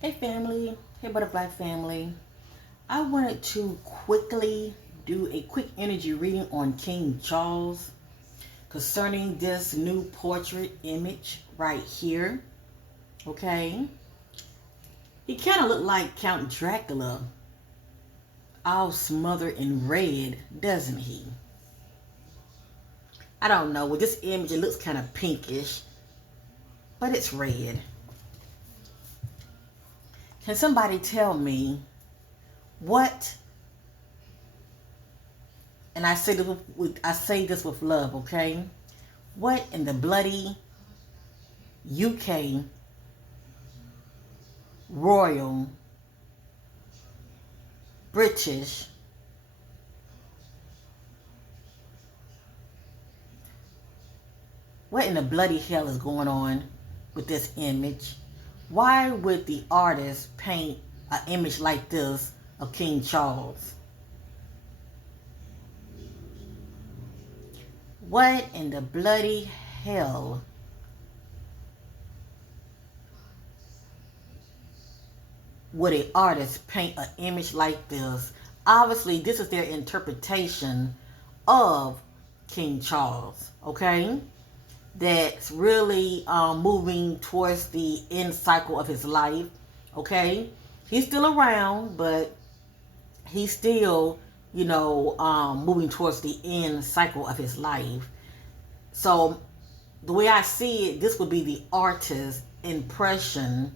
Hey family, hey butterfly family. I wanted to quickly do a quick energy reading on King Charles concerning this new portrait image right here. Okay. He kind of looked like Count Dracula, all smothered in red, doesn't he? I don't know. With this image, it looks kind of pinkish, but it's red. Can somebody tell me what, and I say this with love, okay? What in the bloody UK Royal British what in the bloody hell is going on with this image? Why would the artist paint an image like this of King Charles? What in the bloody hell would an artist paint an image like this? Obviously, this is their interpretation of King Charles, okay? That's really moving towards the end cycle of his life, okay? He's still around, but he's still, moving towards the end cycle of his life. So the way I see it, this would be the artist's impression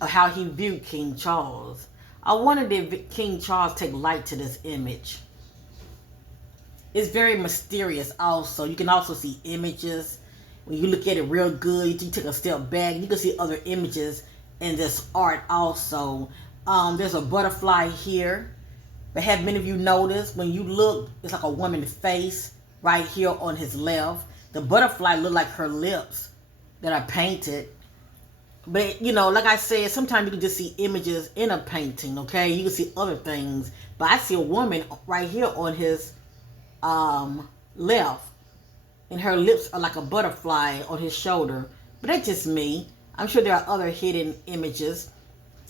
of how he viewed King Charles. I wonder did King Charles take light to this image. It's very mysterious also. You can also see images. When you look at it real good, you take a step back, you can see other images in this art also. There's a butterfly here. But have many of you noticed when you look, it's like a woman's face right here on his left. The butterfly look like her lips that are painted. But, like I said, sometimes you can just see images in a painting, okay? You can see other things. But I see a woman right here on his left. And her lips are like a butterfly on his shoulder. But that's just me. I'm sure there are other hidden images.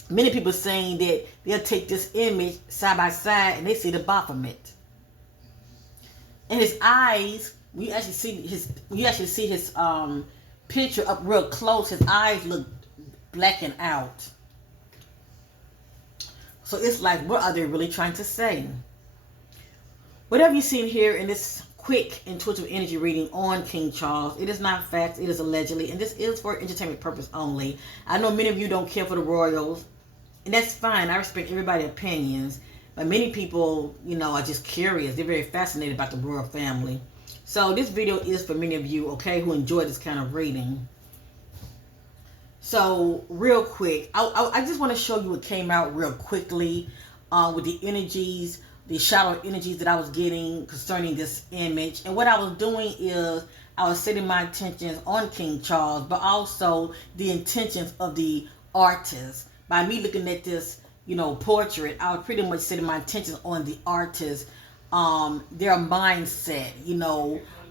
Many people saying that they'll take this image side by side and they see the Baphomet. And his eyes, you actually see his picture up real close. His eyes look blackened out. So it's like, what are they really trying to say? Whatever you see here in this quick intuitive energy reading on King Charles, it is not facts, it is allegedly, and this is for entertainment purpose only. I know many of you don't care for the royals, and that's fine. I respect everybody's opinions, but many people, are just curious. They're very fascinated about the royal family. So this video is for many of you, okay, who enjoy this kind of reading. So real quick, I just want to show you what came out real quickly with the energies, the shadow energies that I was getting concerning this image. And what I was doing is I was setting my intentions on King Charles, but also the intentions of the artist. By me looking at this, portrait, I was pretty much setting my intentions on the artist, their mindset,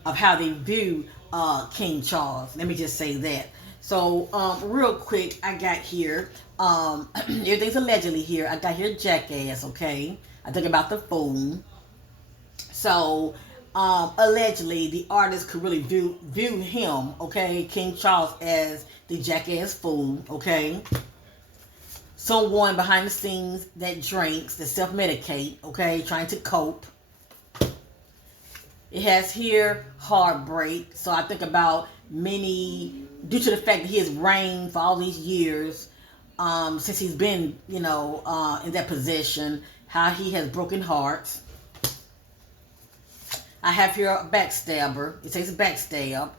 of how they view King Charles. Let me just say that. So, real quick, I got here, everything's allegedly here. I got here jackass, okay? I think about the fool. So, allegedly, the artist could really view him, okay, King Charles, as the jackass fool, okay? Someone behind the scenes that drinks, that self-medicate, okay, trying to cope. It has here heartbreak. So I think about many, due to the fact that he has reigned for all these years, since he's been, in that position, how he has broken hearts. I have here a backstabber. It says backstab.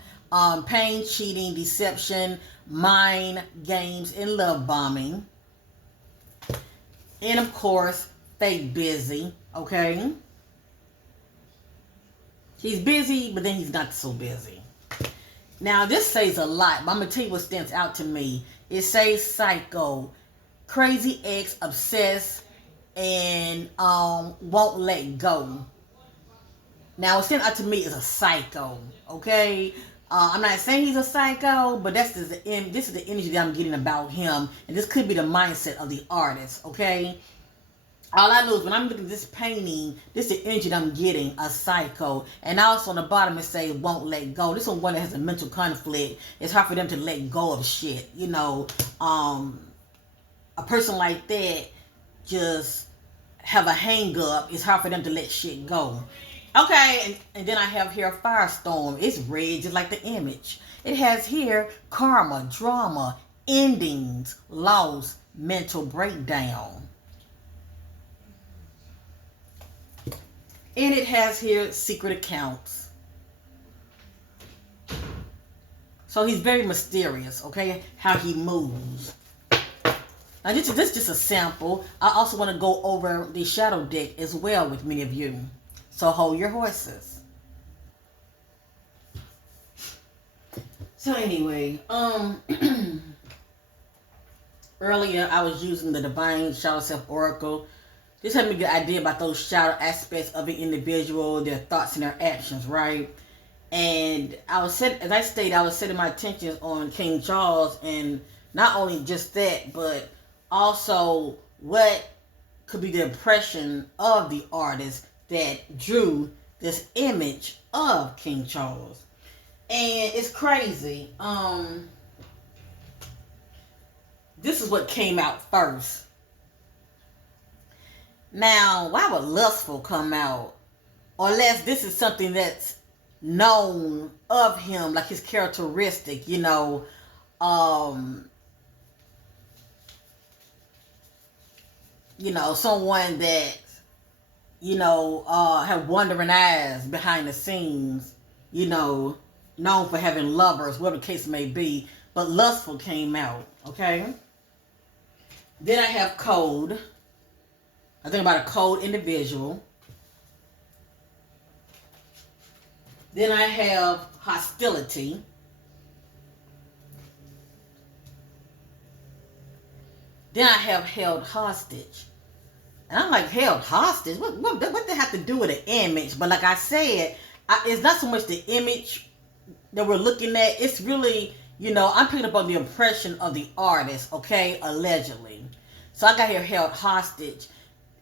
Pain, cheating, deception, mind games, and love bombing. And of course, fake busy, okay? He's busy, but then he's not so busy. Now, this says a lot, but I'm going to tell you what stands out to me. It says psycho, crazy ex, obsessed, and won't let go. Now, what stands out to me is a psycho, okay? I'm not saying he's a psycho, but this is the energy that I'm getting about him, and this could be the mindset of the artist. Okay, all I know is when I'm looking at this painting, this is the energy that I'm getting, a psycho. And also on the bottom it says won't let go. This is one that has a mental conflict. It's hard for them to let go of shit. You know, a person like that just have a hang up. It's hard for them to let shit go. Okay, and then I have here Firestorm. It's red just like the image. It has here karma, drama, endings, loss, mental breakdown. And it has here secret accounts. So he's very mysterious, okay? How he moves. Now this is just a sample. I also want to go over the shadow deck as well with many of you. So hold your horses. So anyway, earlier I was using the Divine Shadow Self Oracle. This helped me get an idea about those shadow aspects of an individual, their thoughts and their actions, right? And I was as I stated, I was setting my attention on King Charles, and not only just that, but also what could be the impression of the artist that drew this image of King Charles. And it's crazy. This is what came out first. Now, why would lustful come out? Unless this is something that's known of him, like his characteristic, someone that, have wandering eyes behind the scenes, known for having lovers, whatever the case may be. But lustful came out, okay? Then I have cold. I think about a cold individual. Then I have hostility. Then I have held hostage. And I'm like, held hostage? What does that have to do with an image? But like I said, it's not so much the image that we're looking at. It's really, I'm picking up on the impression of the artist, okay? Allegedly. So I got here held hostage.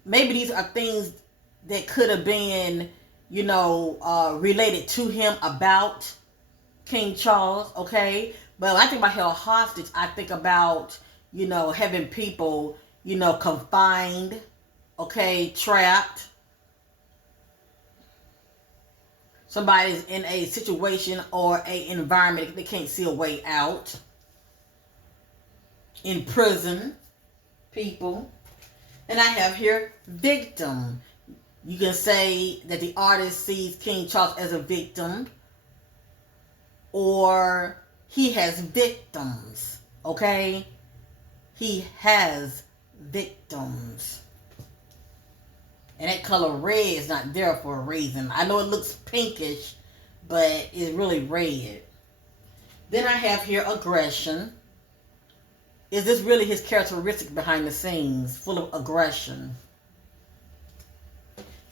Maybe these are things that could have been, related to him about King Charles, okay? But when I think about held hostage, I think about, having people, confined, okay, trapped. Somebody's in a situation or a environment they can't see a way out. In prison, people. And I have here victim. You can say that the artist sees King Charles as a victim, or he has victims, okay? He has victims. And that color red is not there for a reason. I know it looks pinkish, but it's really red. Then I have here aggression. Is this really his characteristic behind the scenes? Full of aggression.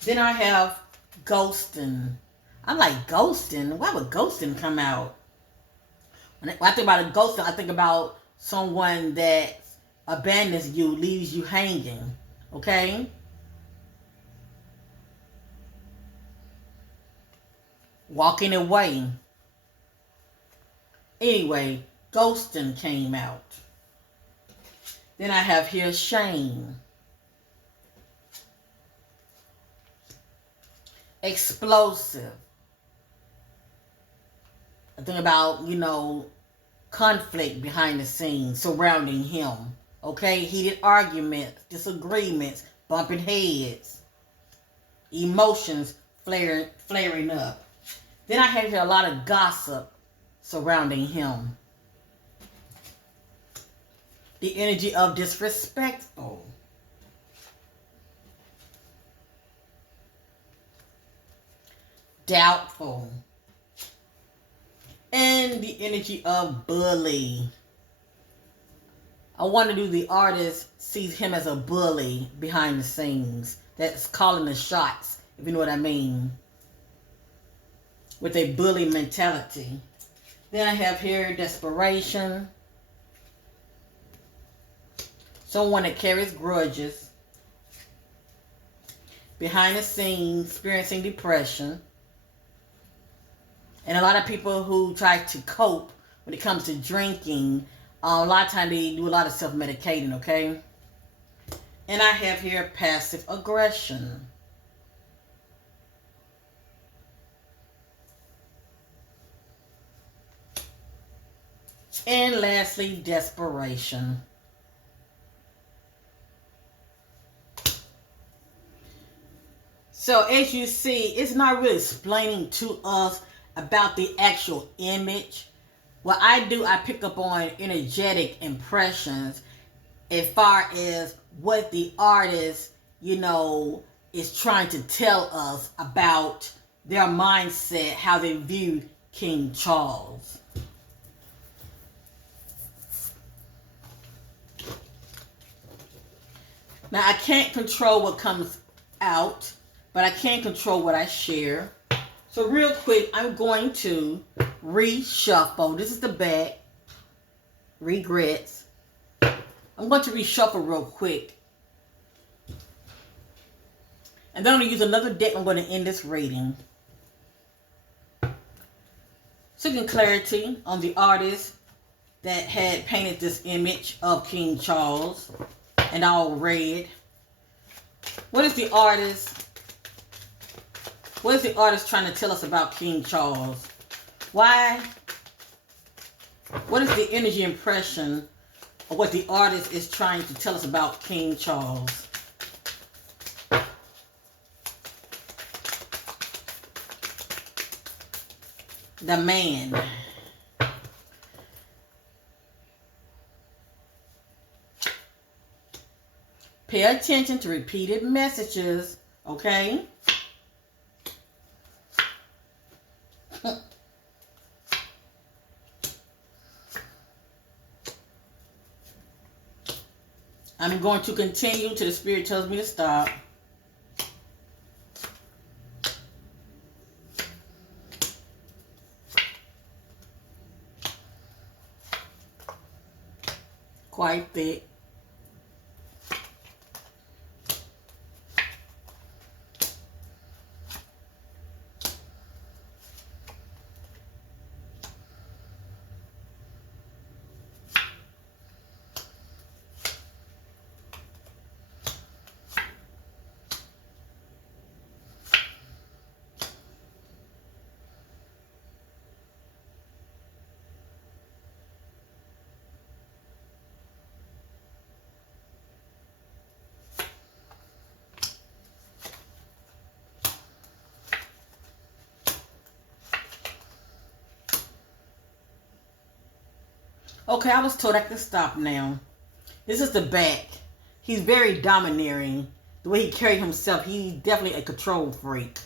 Then I have ghosting. I'm like, ghosting? Why would ghosting come out? When I think about a ghosting, I think about someone that abandons you, leaves you hanging. Okay? Walking away. Anyway, ghosting came out. Then I have here shame. Explosive. I think about, conflict behind the scenes surrounding him. Okay? Heated arguments, disagreements, bumping heads, emotions flaring up. Then I have here a lot of gossip surrounding him. The energy of disrespectful. Doubtful. And the energy of bully. I wonder, do the artist sees him as a bully behind the scenes that's calling the shots, if you know what I mean, with a bully mentality. Then I have here desperation. Someone that carries grudges. Behind the scenes, experiencing depression. And a lot of people who try to cope when it comes to drinking, a lot of times they do a lot of self-medicating, okay? And I have here passive aggression. And lastly, desperation. So as you see, it's not really explaining to us about the actual image. What I do, I pick up on energetic impressions as far as what the artist, is trying to tell us about their mindset, how they view King Charles. Now, I can't control what comes out, but I can control what I share. So real quick, I'm going to reshuffle. This is the back. Regrets. I'm going to reshuffle real quick. And then I'm going to use another deck. I'm going to end this reading. Seeking clarity on the artist that had painted this image of King Charles and all red. What is the artist trying to tell us about King Charles? Why? What is the energy impression of what the artist is trying to tell us about King Charles? The man. Pay attention to repeated messages, okay? I'm going to continue till the Spirit tells me to stop. Quite thick. Okay, I was told I could stop now. This is the back. He's very domineering. The way he carried himself, he's definitely a control freak.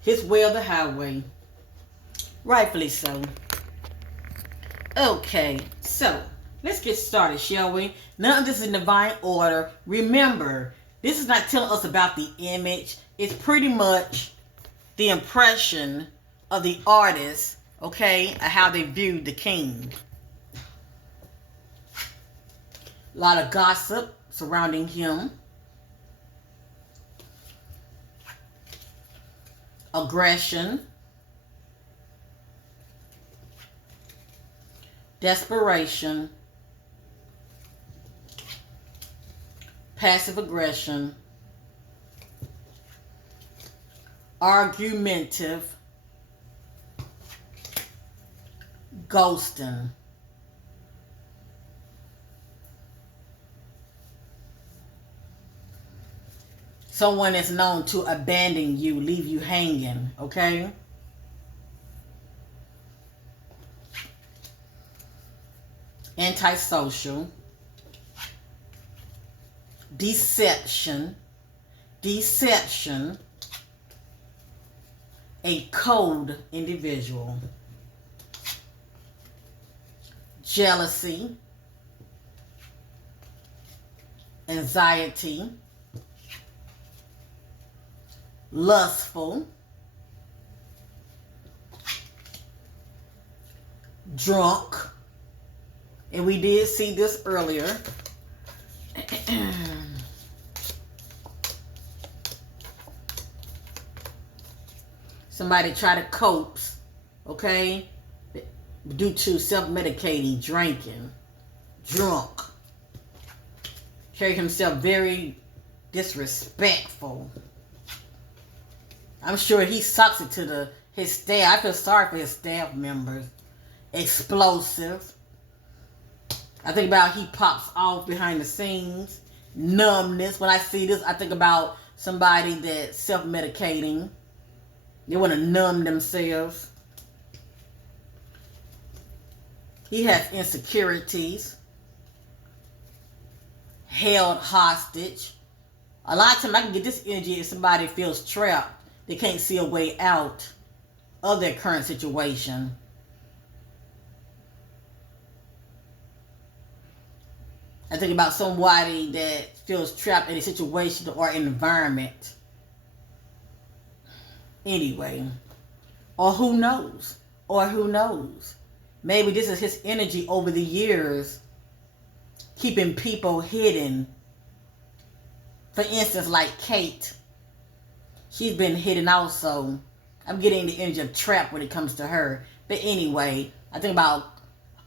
His way or the highway. Rightfully so. Okay, so let's get started, shall we? None of this is in divine order. Remember, this is not telling us about the image. It's pretty much the impression of the artist, okay, of how they viewed the king. A lot of gossip surrounding him. Aggression. Desperation. Passive aggression. Argumentative. Ghosting. Someone that's known to abandon you, leave you hanging, okay? Antisocial. Deception. Deception. A cold individual. Jealousy. Anxiety. Lustful, drunk. And we did see this earlier. Somebody try to coax, okay, due to self-medicating, drinking, drunk. Carry himself very disrespectful. I'm sure he sucks it to his staff. I feel sorry for his staff members. Explosive. I think about he pops off behind the scenes. Numbness. When I see this, I think about somebody that's self-medicating. They want to numb themselves. He has insecurities. Held hostage. A lot of times I can get this energy if somebody feels trapped. They can't see a way out of their current situation. I think about somebody that feels trapped in a situation or an environment. Anyway. Or who knows? Or who knows? Maybe this is his energy over the years, keeping people hidden. For instance, like Kate. She's been hidden also. I'm getting the energy of trap when it comes to her. But anyway, I think about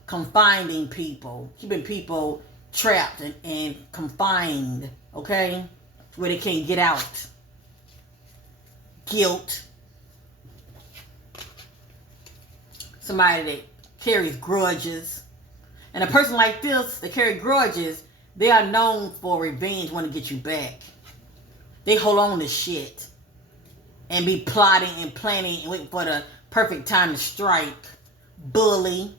confining people. Keeping people trapped and confined. Okay? Where they can't get out. Guilt. Somebody that carries grudges. And a person like this that carry grudges, they are known for revenge, want to get you back. They hold on to shit. And be plotting and planning and waiting for the perfect time to strike. Bully.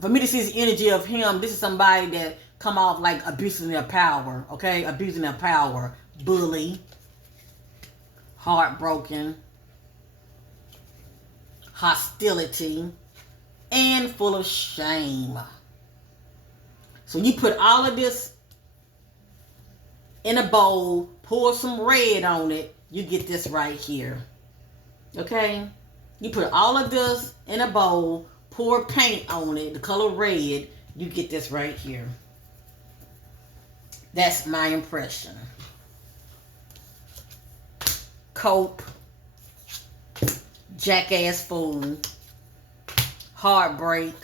For me to see this energy of him, this is somebody that come off like abusing their power. Okay? Abusing their power. Bully. Heartbroken. Hostility. And full of shame. So you put all of this in a bowl, pour some red on it, you get this right here. Okay? You put all of this in a bowl, pour paint on it, the color red, you get this right here. That's my impression. Cope. Jackass fool. Heartbreak.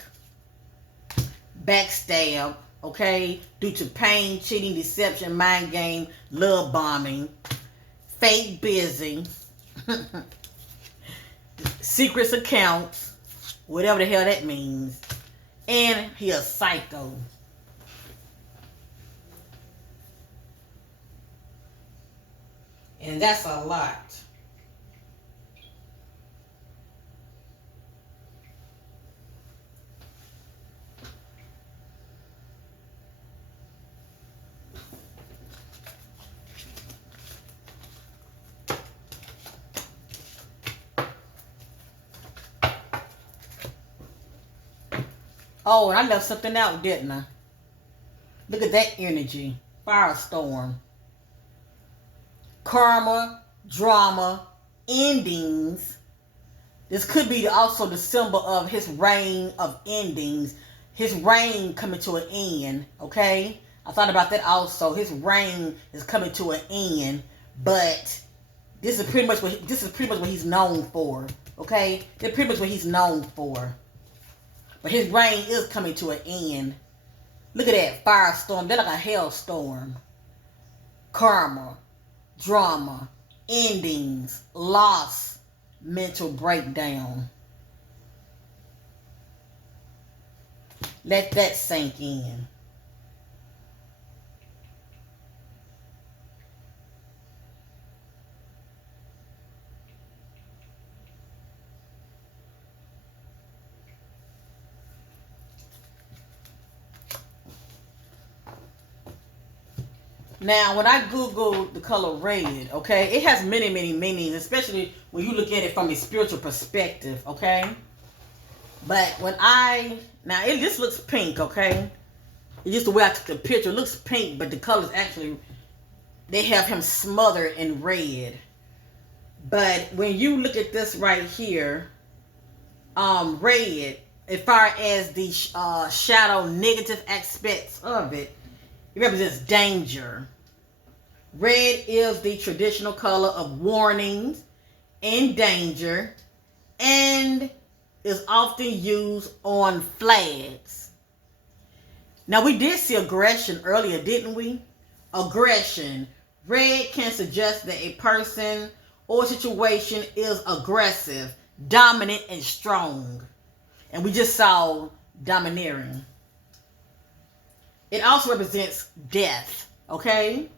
Backstab. Okay, due to pain, cheating, deception, mind game, love bombing, fake busy, secrets accounts, whatever the hell that means, and he a psycho. And that's a lot. Oh, and I left something out, didn't I? Look at that energy. Firestorm. Karma, drama, endings. This could be also the symbol of his reign of endings. His reign coming to an end, okay? I thought about that also. His reign is coming to an end, but this is pretty much what he's known for, okay? That's pretty much what he's known for. But his reign is coming to an end. Look at that firestorm. They're like a hailstorm. Karma, drama, endings, loss, mental breakdown. Let that sink in. Now, when I Googled the color red, okay, it has many, many meanings, especially when you look at it from a spiritual perspective, okay? But now it just looks pink, okay? It's just the way I took the picture. It looks pink, but the colors actually, they have him smothered in red. But when you look at this right here, red, as far as the shadow negative aspects of it, it represents danger. Red is the traditional color of warnings and danger, and is often used on flags. Now, we did see aggression earlier, didn't we? Aggression. Red can suggest that a person or situation is aggressive, dominant, and strong. And we just saw domineering. It also represents death, okay?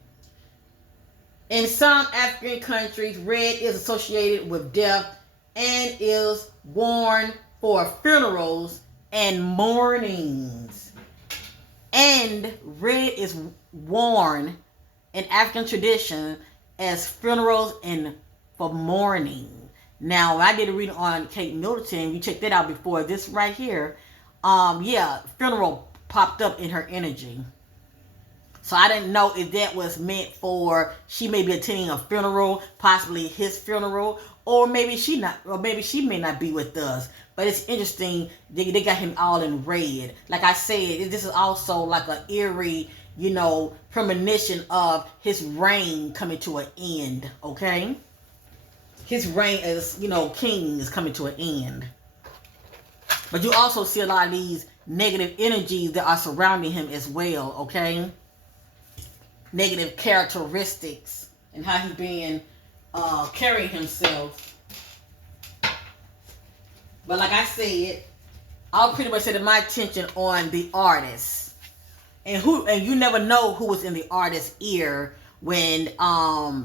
In some African countries, red is associated with death and is worn for funerals and mournings. And red is worn in African tradition as funerals and for mourning. Now, I did a reading on Kate Middleton. You checked that out before. This right here, funeral popped up in her energy. So I didn't know if that was meant for she may be attending a funeral, possibly his funeral, or maybe she may not be with us. But it's interesting, they got him all in red. Like I said, this is also like an eerie, premonition of his reign coming to an end, okay? His reign as, king is coming to an end. But you also see a lot of these negative energies that are surrounding him as well, okay? Negative characteristics and how he's being carrying himself. But like I said, I'll pretty much set my attention on the artist. And you never know who was in the artist's ear when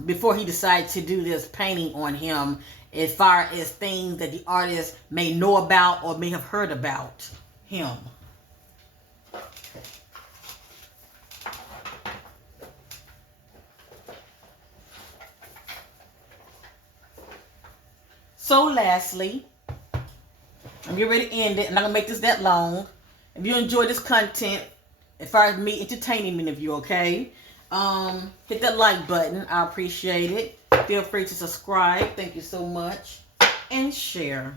before he decided to do this painting on him, as far as things that the artist may know about or may have heard about him. So lastly, I'm getting ready to end it. I'm not going to make this that long. If you enjoy this content, as far as me entertaining many of you, okay? Hit that like button. I appreciate it. Feel free to subscribe. Thank you so much. And share.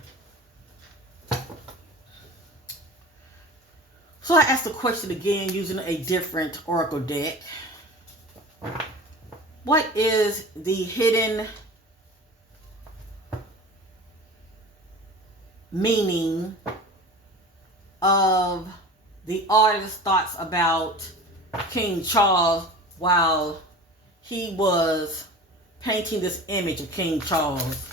So I asked the question again using a different oracle deck. What is the hidden meaning of the artist's thoughts about King Charles while he was painting this image of King Charles?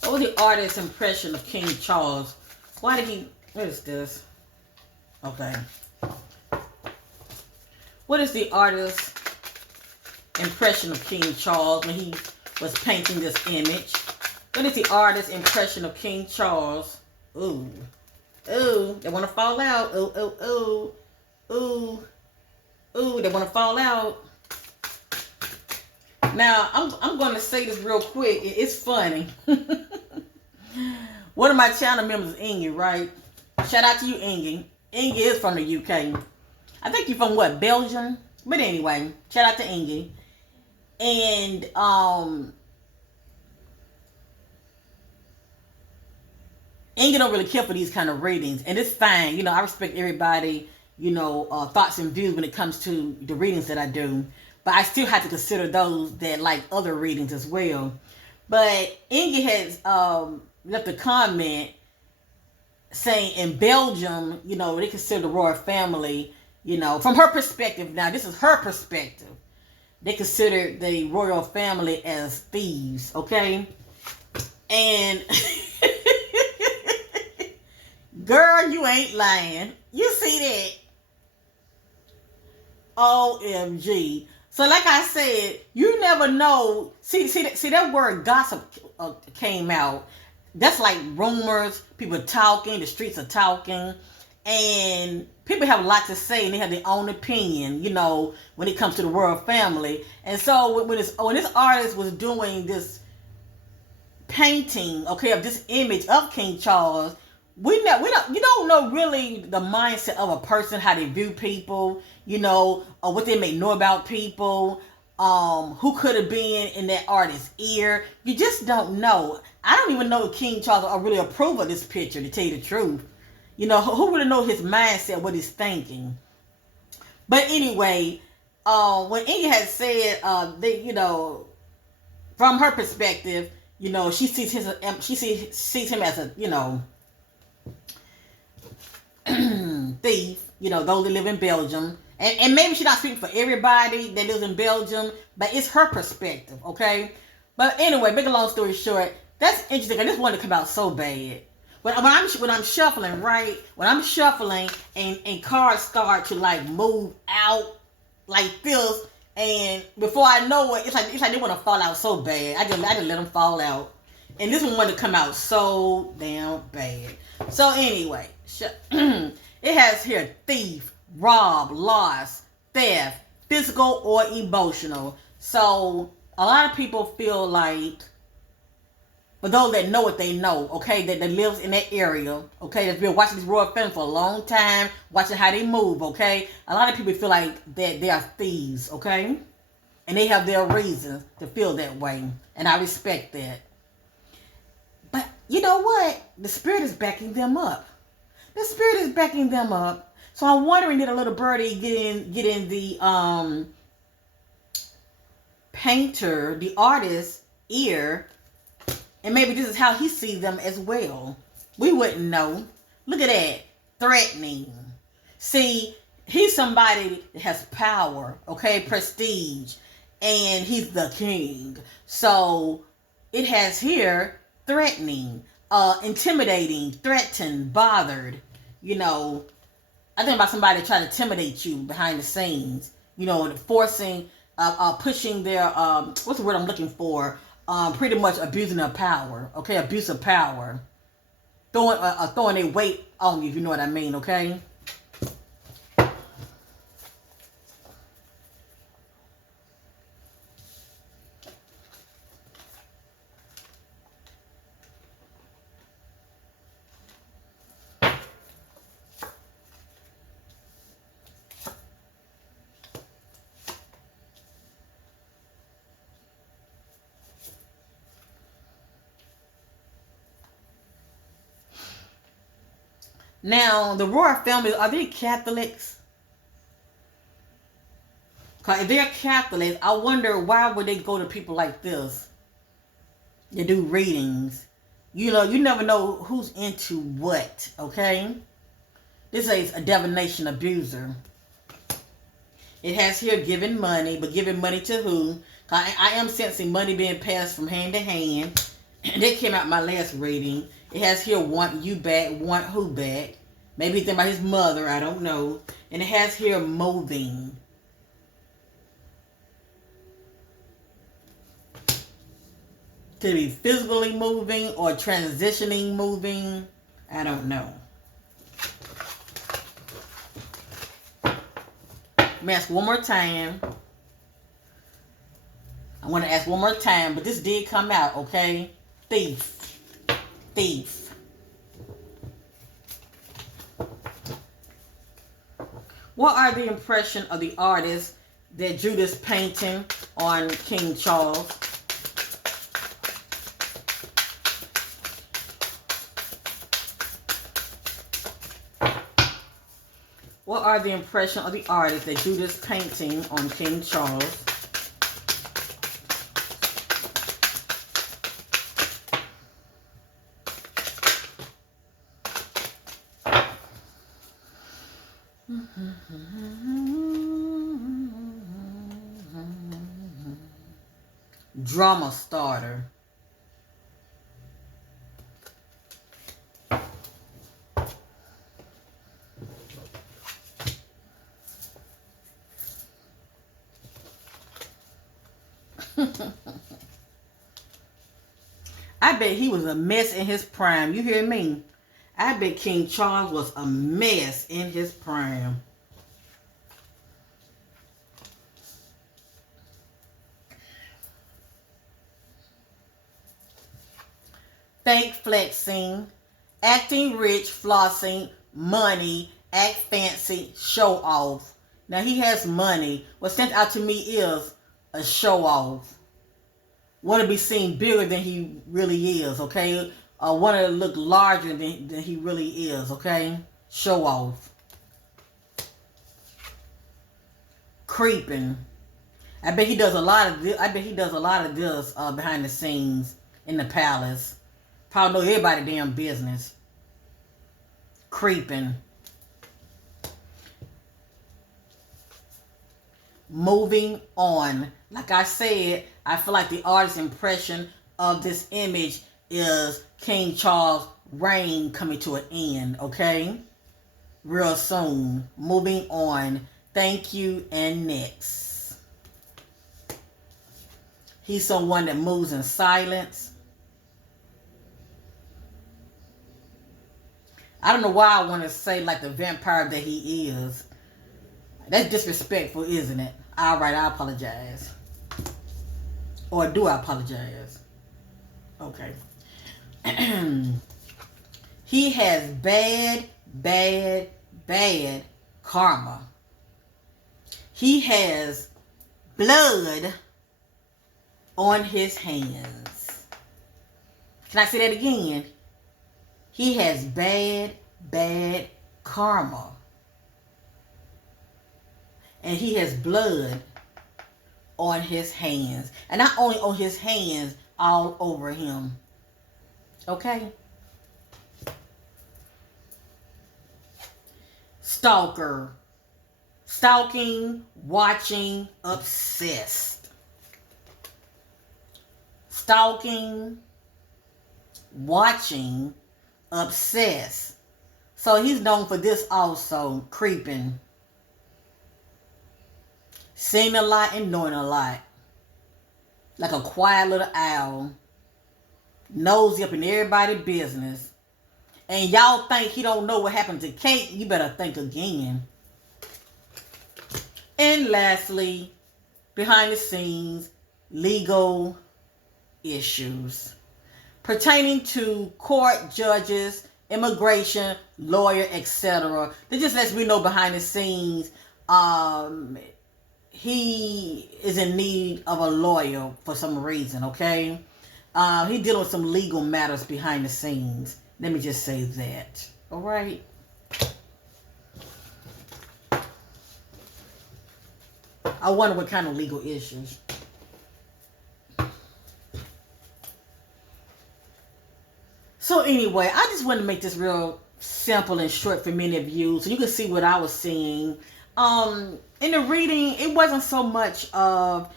What was the artist's impression of King Charles? Why did he... What is this? Okay. What is the artist's impression of King Charles when he was painting this image? What is the artist's impression of King Charles? Ooh. Ooh. They want to fall out. Ooh, ooh, ooh. Ooh. Ooh. They want to fall out. Now, I'm going to say this real quick. It's funny. One of my channel members is Ingy, right? Shout out to you, Ingy. Ingy is from the UK. I think you're from what, Belgium? But anyway, shout out to Ingy. And Ingy don't really care for these kind of readings, and it's fine. I respect everybody, thoughts and views when it comes to the readings that I do. But I still have to consider those that like other readings as well. But Ingy has left a comment saying in Belgium, they consider the royal family, from her perspective. Now, this is her perspective. They consider the royal family as thieves, okay? And girl, you ain't lying. You see that? OMG. So like I said, you never know. See that word gossip came out. That's like rumors, people talking, the streets are talking. And people have a lot to say, and they have their own opinion, when it comes to the royal family. And so when this artist was doing this painting, okay, of this image of King Charles, you don't know really the mindset of a person, how they view people, or what they may know about people. who could have been in that artist's ear. You just don't know. I don't even know if King Charles will really approve of this picture, to tell you the truth. You know, who really know his mindset, what he's thinking. But anyway, when Inge had said, you know, from her perspective, you know, she sees him as a, you know, thief. You know, those that live in Belgium. And maybe she's not speaking for everybody that lives in Belgium, but it's her perspective, okay? But anyway, make a long story short, that's interesting. I just wanted to come out so bad. When I'm shuffling, right? When I'm shuffling and cards start to like move out like this, and before I know it, it's like they want to fall out so bad. I just let them fall out, and this one wanted to come out so damn bad. So anyway, it has here thief, rob, loss, theft, physical or emotional. So a lot of people feel like, for those that know what they know, okay, that lives in that area, okay, that's been watching this royal family for a long time, watching how they move, okay, a lot of people feel like that they are thieves, okay, and they have their reasons to feel that way, and I respect that. But you know what? The spirit is backing them up. The spirit is backing them up. So I'm wondering, did a little birdie get in the painter, the artist's ear, and maybe this is how he sees them as well. We wouldn't know. Look at that. Threatening. See, he's somebody that has power, okay, prestige, and he's the king. So it has here threatening, intimidating, threatened, bothered. You know, I think about somebody trying to intimidate you behind the scenes. You know, forcing, pushing their, what's the word I'm looking for? Pretty much abusing their power. Okay, abuse of power. Throwing a weight on you, if you know what I mean, okay? Now, the royal family, are they Catholics? Because if they're Catholics, I wonder why would they go to people like this? They do readings. You know, you never know who's into what, okay? This is a divination abuser. It has here giving money, but giving money to who? I am sensing money being passed from hand to hand. That came out my last reading. It has here want you back, want who back. Maybe he's thinking about his mother, I don't know. And it has here moving. Could be physically moving or transitioning moving. I don't know. Let me ask one more time. I want to ask one more time, but this did come out, okay? Thief. Thief. What are the impression of the artist that drew this painting on King Charles? What are the impression of the artist that drew this painting on King Charles? Drama starter. I bet he was a mess in his prime. You hear me? I bet King Charles was a mess in his prime. Fake flexing, acting rich, flossing, money, act fancy, show off. Now he has money. What stands out to me is a show off, want to be seen bigger than he really is, okay? Want to look larger than he really is, okay? Show off. Creeping. I bet he does a lot of this. I bet he does a lot of this behind the scenes in the palace. Probably know everybody damn business. Creeping. Moving on. Like I said, I feel like the artist's impression of this image is King Charles' reign coming to an end, okay? Real soon. Moving on. Thank you, and next. He's someone that moves in silence. I don't know why I want to say like the vampire that he is. That's disrespectful, isn't it? Alright, I apologize. Or do I apologize? Okay. He has bad karma. He has blood on his hands. Can I say that again? He has bad karma. And he has blood on his hands. And not only on his hands, all over him. Okay? Stalker. Stalking, watching, obsessed. Stalking, watching, obsessed. So he's known for this also, creeping. Seeing a lot and knowing a lot. Like a quiet little owl. Nosy up in everybody's business. And y'all think he don't know what happened to Kate? You better think again. And lastly, behind the scenes, legal issues pertaining to court, judges, immigration, lawyer, etc. That just lets me know behind the scenes, he is in need of a lawyer for some reason, okay? He's dealing with some legal matters behind the scenes. Let me just say that. All right? I wonder what kind of legal issues. So anyway, I just want to make this real simple and short for many of you so you can see what I was seeing. In the reading, it wasn't so much of,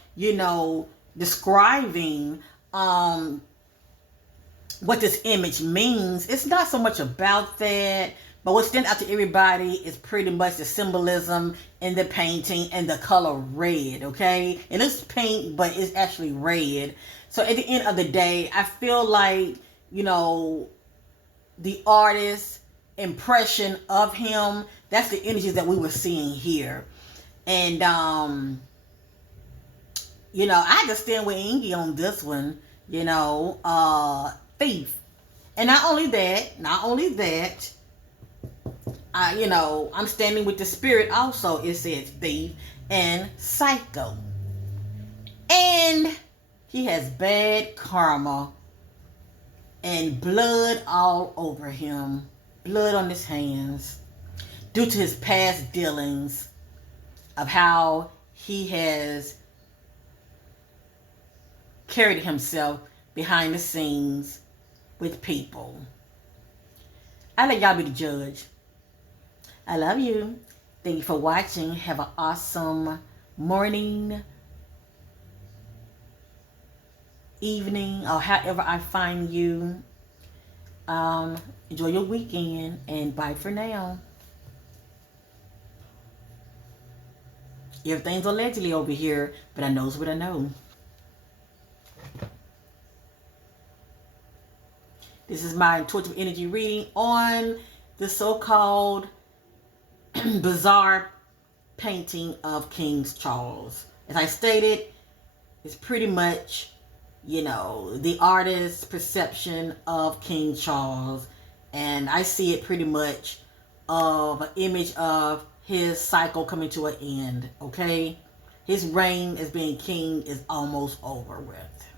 describing what this image means. It's not so much about that. But what stands out to everybody is pretty much the symbolism in the painting and the color red, okay? It looks pink, but it's actually red. So at the end of the day, I feel like, the artist's impression of him, that's the energies that we were seeing here. And, I just stand with Ingy on this one, thief. And not only that, I'm standing with the spirit also. It says thief and psycho. And he has bad karma and blood all over him. Blood on his hands. Due to his past dealings of how he has carried himself behind the scenes with people. I let y'all be the judge. I love you. Thank you for watching. Have an awesome morning, evening, or however I find you. Enjoy your weekend, and bye for now. Everything's allegedly over here, but I knows what I know. This is my intuitive energy reading on the so-called bazaar painting of King Charles. As I stated, it's pretty much, the artist's perception of King Charles. And I see it pretty much of an image of his cycle coming to an end, okay? His reign as being king is almost over with.